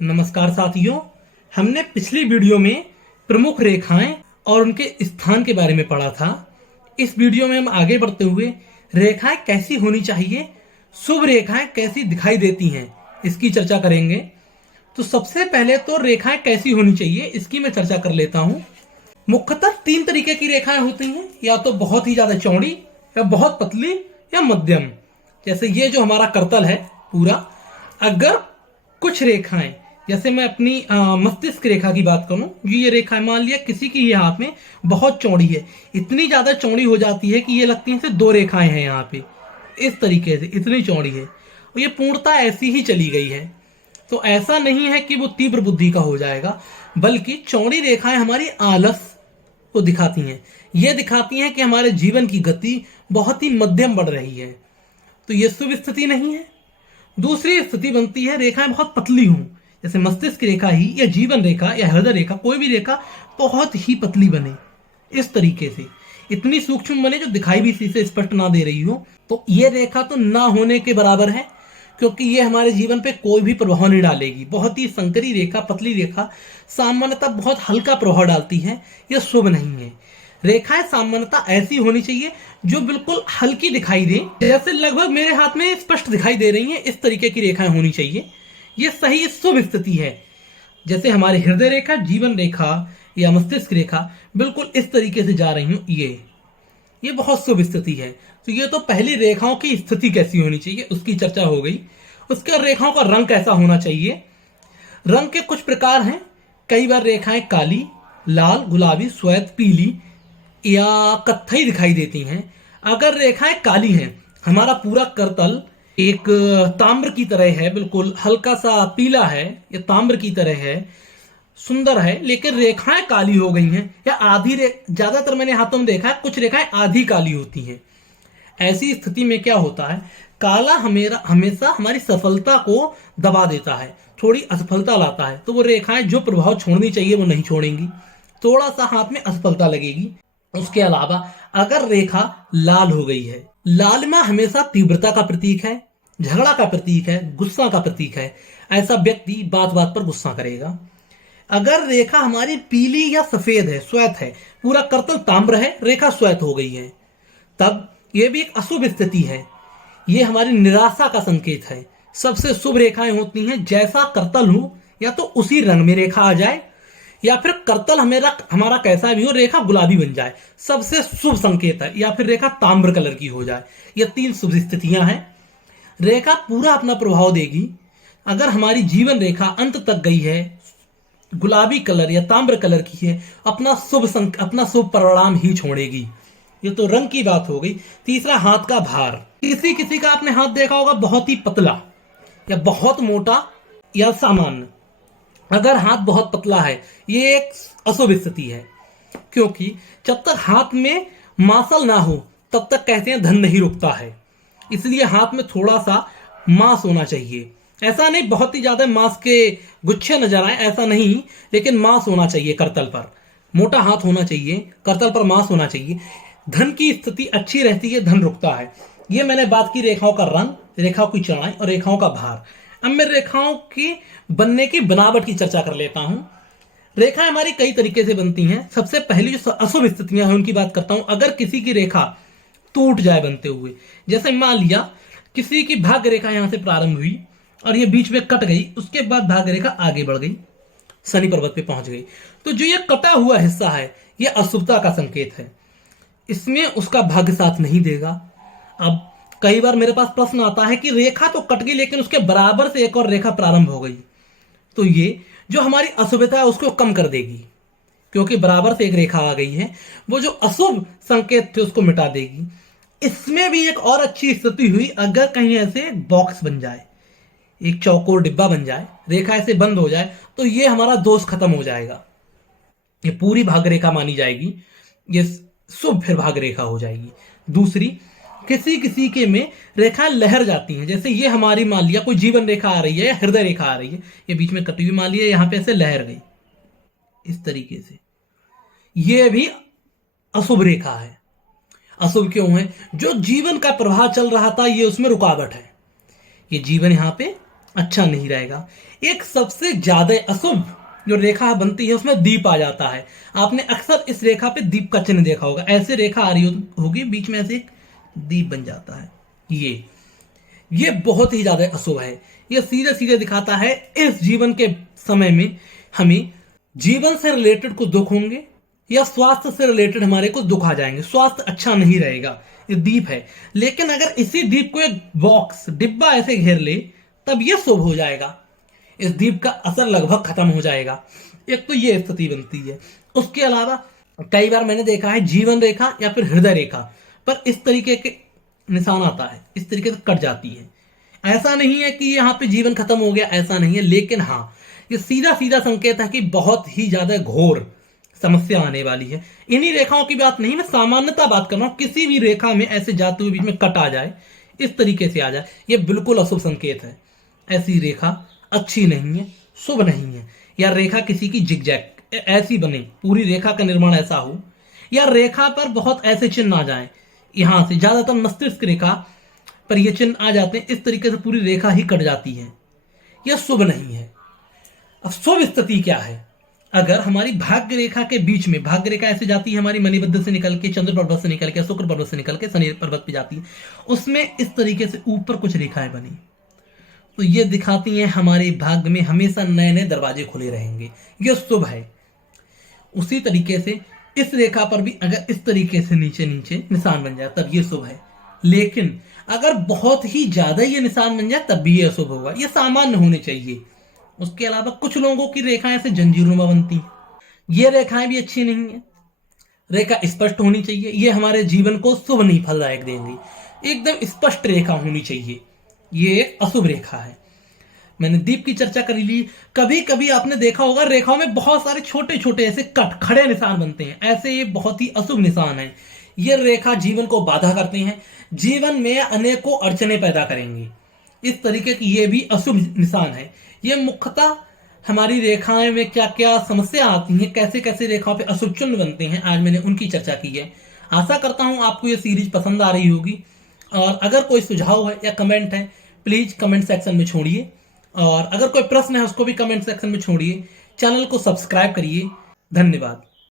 नमस्कार साथियों। हमने पिछली वीडियो में प्रमुख रेखाएं और उनके स्थान के बारे में पढ़ा था। इस वीडियो में हम आगे बढ़ते हुए रेखाएं कैसी होनी चाहिए, शुभ रेखाएं कैसी दिखाई देती हैं, इसकी चर्चा करेंगे। तो सबसे पहले तो रेखाएं कैसी होनी चाहिए इसकी मैं चर्चा कर लेता हूं। मुख्यतः तीन तरीके की रेखाएं होती हैं, या तो बहुत ही ज्यादा चौड़ी, या बहुत पतली, या मध्यम। जैसे ये जो हमारा करतल है पूरा, अगर कुछ रेखाएं, जैसे मैं अपनी मस्तिष्क रेखा की बात करूं, ये रेखा मान लिया किसी की ये हाथ में बहुत चौड़ी है, इतनी ज्यादा चौड़ी हो जाती है कि ये लगती है सिर्फ दो रेखाएं हैं यहाँ पे, इस तरीके से इतनी चौड़ी है, और ये पूर्णता ऐसी ही चली गई है। तो ऐसा नहीं है कि वो तीव्र बुद्धि का हो जाएगा, बल्कि चौड़ी रेखाएं हमारी आलस को दिखाती हैं। ये दिखाती हैं कि हमारे जीवन की गति बहुत ही मध्यम बढ़ रही है, तो ये शुभ स्थिति नहीं है। दूसरी स्थिति बनती है रेखाएं बहुत पतली हों, जैसे मस्तिष्क रेखा ही, या जीवन रेखा, या हृदय रेखा, कोई भी रेखा बहुत ही पतली बने, इस तरीके से इतनी सूक्ष्म बने जो दिखाई भी से स्पष्ट ना दे रही हो। तो ये रेखा तो ना होने के बराबर है, क्योंकि ये हमारे जीवन पे कोई भी प्रभाव नहीं डालेगी। बहुत ही संकरी रेखा, पतली रेखा सामान्यतः बहुत हल्का प्रभाव डालती है, यह शुभ नहीं है। रेखाएं सामान्यतः ऐसी होनी चाहिए जो बिल्कुल हल्की दिखाई दे, जैसे लगभग मेरे हाथ में स्पष्ट दिखाई दे रही हैं, इस तरीके की रेखाएं होनी चाहिए। ये सही शुभ स्थिति है। जैसे हमारी हृदय रेखा, जीवन रेखा या मस्तिष्क रेखा बिल्कुल इस तरीके से जा रही हूं, ये बहुत शुभ स्थिति है। तो ये तो पहली रेखाओं की स्थिति कैसी होनी चाहिए उसकी चर्चा हो गई। उसके बाद रेखाओं का रंग कैसा होना चाहिए। रंग के कुछ प्रकार हैं। कई बार रेखाएं काली, लाल, गुलाबी, श्वेत, पीली या कत्थई दिखाई देती हैं। अगर रेखाएं काली हैं, हमारा पूरा करतल एक ताम्र की तरह है, बिल्कुल हल्का सा पीला है, या ताम्र की तरह है, सुंदर है, लेकिन रेखाएं काली हो गई हैं, या ज्यादातर मैंने हाथों में देखा है कुछ रेखाएं आधी काली होती हैं। ऐसी स्थिति में क्या होता है, काला हमेशा हमारी सफलता को दबा देता है, थोड़ी असफलता लाता है। तो वो रेखाएं जो प्रभाव छोड़नी चाहिए वो नहीं छोड़ेंगी, थोड़ा सा हाथ में असफलता लगेगी। उसके अलावा अगर रेखा लाल हो गई है, लालिमा हमेशा तीव्रता का प्रतीक है, झगड़ा का प्रतीक है, गुस्सा का प्रतीक है। ऐसा व्यक्ति बात बात पर गुस्सा करेगा। अगर रेखा हमारी पीली या सफेद है, श्वेत है, पूरा करतल ताम्र है, रेखा श्वेत हो गई है, तब यह भी एक अशुभ स्थिति है। यह हमारी निराशा का संकेत है। सबसे शुभ रेखाएं होती हैं जैसा करतल हो, या तो उसी रंग में रेखा आ जाए, या फिर करतल हमारा कैसा भी हो, रेखा गुलाबी बन जाए, सबसे शुभ संकेत है। या फिर रेखा ताम्र कलर की हो जाए। ये तीन शुभ स्थितियां हैं। रेखा पूरा अपना प्रभाव देगी। अगर हमारी जीवन रेखा अंत तक गई है, गुलाबी कलर या ताम्र कलर की है, अपना शुभ परिणाम ही छोड़ेगी। ये तो रंग की बात हो गई। तीसरा, हाथ का भार। किसी किसी का आपने हाथ देखा होगा बहुत ही पतला, या बहुत मोटा, या सामान्य। अगर हाथ बहुत पतला है, ये एक अशुभ स्थिति है, क्योंकि जब तक हाथ में मांसल ना हो तब तक कहते हैं धन नहीं रुकता है। इसलिए हाथ में थोड़ा सा मांस होना चाहिए। ऐसा नहीं बहुत ही ज्यादा मांस के गुच्छे नजर आए, ऐसा नहीं, लेकिन मांस होना चाहिए करतल पर। मोटा हाथ होना चाहिए, करतल पर मांस होना चाहिए। धन की स्थिति अच्छी रहती है, धन रुकता है। ये मैंने बात की रेखाओं का रंग, रेखाओं की चौड़ाई और रेखाओं का भार। अब मैं रेखाओं की बनने की बनावट की चर्चा कर लेता हूं। रेखाएं हमारी कई तरीके से बनती हैं। सबसे पहली जो अशुभ स्थितियां हैं उनकी बात करता हूं। अगर किसी की रेखा टूट जाए बनते हुए, जैसे मान लिया किसी की भाग्य रेखा यहां से प्रारंभ हुई और ये बीच में कट गई, उसके बाद भाग्य रेखा आगे बढ़ गई, शनि पर्वत पे पहुंच गई, तो जो ये कटा हुआ हिस्सा है ये अशुभता का संकेत है। इसमें उसका भाग्य साथ नहीं देगा। अब कई बार मेरे पास प्रश्न आता है कि रेखा तो कट गई, लेकिन उसके बराबर से एक और रेखा प्रारंभ हो गई, तो ये जो हमारी अशुभता है उसको कम कर देगी, क्योंकि बराबर से एक रेखा आ गई है, वो जो अशुभ संकेत थे उसको मिटा देगी। इसमें भी एक और अच्छी स्थिति हुई, अगर कहीं ऐसे बॉक्स बन जाए, एक चौकोर डिब्बा बन जाए, रेखा ऐसे बंद हो जाए, तो ये हमारा दोष खत्म हो जाएगा, ये पूरी भाग्य रेखा मानी जाएगी, ये शुभ फिर भाग्य रेखा हो जाएगी। दूसरी, किसी किसी के में रेखाएं लहर जाती हैं, जैसे ये हमारी मान लिया कोई जीवन रेखा आ रही है या हृदय रेखा आ रही है, ये बीच में कटी हुई मान लिया, यहां पे ऐसे लहर गई इस तरीके से, ये भी अशुभ रेखा है। अशुभ क्यों है? जो जीवन का प्रवाह चल रहा था ये उसमें रुकावट है, ये जीवन यहां पे अच्छा नहीं रहेगा। एक सबसे ज्यादा अशुभ जो रेखा बनती है उसमें दीप आ जाता है। आपने अक्सर इस रेखा पे दीप का चिन्ह देखा होगा, ऐसे रेखा आ रही होगी, बीच में ऐसे एक दीप बन जाता है। ये बहुत ही ज्यादा अशुभ है। ये सीधे सीधे दिखाता है इस जीवन के समय में हमें जीवन से रिलेटेड कुछ दुख होंगे या स्वास्थ्य से रिलेटेड हमारे कुछ दुख आ जाएंगे, स्वास्थ्य अच्छा नहीं रहेगा। ये दीप है, लेकिन अगर इसी दीप को एक बॉक्स डिब्बा ऐसे घेर ले तब ये शुभ हो जाएगा, इस दीप का असर लगभग खत्म हो जाएगा। एक तो ये स्थिति बनती है। उसके अलावा कई बार मैंने देखा है जीवन रेखा या फिर हृदय रेखा पर इस तरीके के निशान आता है, इस तरीके से कट जाती है। ऐसा नहीं है कि यहाँ पे जीवन खत्म हो गया, ऐसा नहीं है, लेकिन हाँ ये सीधा सीधा संकेत है कि बहुत ही ज्यादा घोर समस्या आने वाली है। इन्हीं रेखाओं की बात नहीं, मैं सामान्यता बात कर रहा हूं। किसी भी रेखा में ऐसे जाते हुए बीच में कट आ जाए, इस तरीके से आ जाए, ये बिल्कुल अशुभ संकेत है। ऐसी रेखा अच्छी नहीं है, शुभ नहीं है। या रेखा किसी की जिगजैग ऐसी बने, पूरी रेखा का निर्माण ऐसा हो, या रेखा पर बहुत ऐसे चिन्ह आ जाए, यहां से ज्यादातर मस्तिष्क रेखा पर ये चिन्ह आ जाते हैं, इस तरीके से पूरी रेखा ही कट जाती है, यह शुभ नहीं है। अब शुभ स्थिति क्या है? अगर हमारी भाग्य रेखा के बीच में, भाग्य रेखा ऐसे जाती है हमारी मणिबद्ध से निकल के, चंद्र पर्वत से निकल के, शुक्र पर्वत से निकल के शनि पर्वत पे जाती है, उसमें इस तरीके से ऊपर कुछ रेखाएं बनी, तो ये दिखाती हैं हमारे भाग्य में हमेशा नए नए दरवाजे खुले रहेंगे, ये शुभ है। उसी तरीके से इस रेखा पर भी अगर इस तरीके से नीचे नीचे निशान बन जाए तब ये शुभ है। लेकिन अगर बहुत ही ज्यादा ये निशान बन जाए तब भी ये अशुभ होगा। ये सामान्य होने चाहिए। उसके अलावा कुछ लोगों की रेखाएं ऐसे जंजीरों में बनती हैं, ये रेखाएं भी अच्छी नहीं है। रेखा स्पष्ट होनी चाहिए, ये हमारे जीवन को शुभ नहीं फलदायक देंगी। एकदम स्पष्ट रेखा होनी चाहिए, ये एक अशुभ रेखा है। मैंने दीप की चर्चा कर ली। कभी कभी आपने देखा होगा रेखाओं में बहुत सारे छोटे छोटे ऐसे कट खड़े निशान बनते हैं, ऐसे ये बहुत ही अशुभ निशान है। ये रेखा जीवन को बाधा करते हैं, जीवन में अनेकों अड़चने पैदा करेंगी। इस तरीके की ये भी अशुभ निशान है। ये मुख्यतः हमारी रेखाएं में क्या क्या समस्या आती हैं, कैसे कैसे रेखाओं पे अशुभ चिन्ह बनते हैं, आज मैंने उनकी चर्चा की है। आशा करता हूं आपको ये सीरीज पसंद आ रही होगी। और अगर कोई सुझाव है या कमेंट है प्लीज कमेंट सेक्शन में छोड़िए, और अगर कोई प्रश्न है उसको भी कमेंट सेक्शन में छोड़िए। चैनल को सब्सक्राइब करिए। धन्यवाद।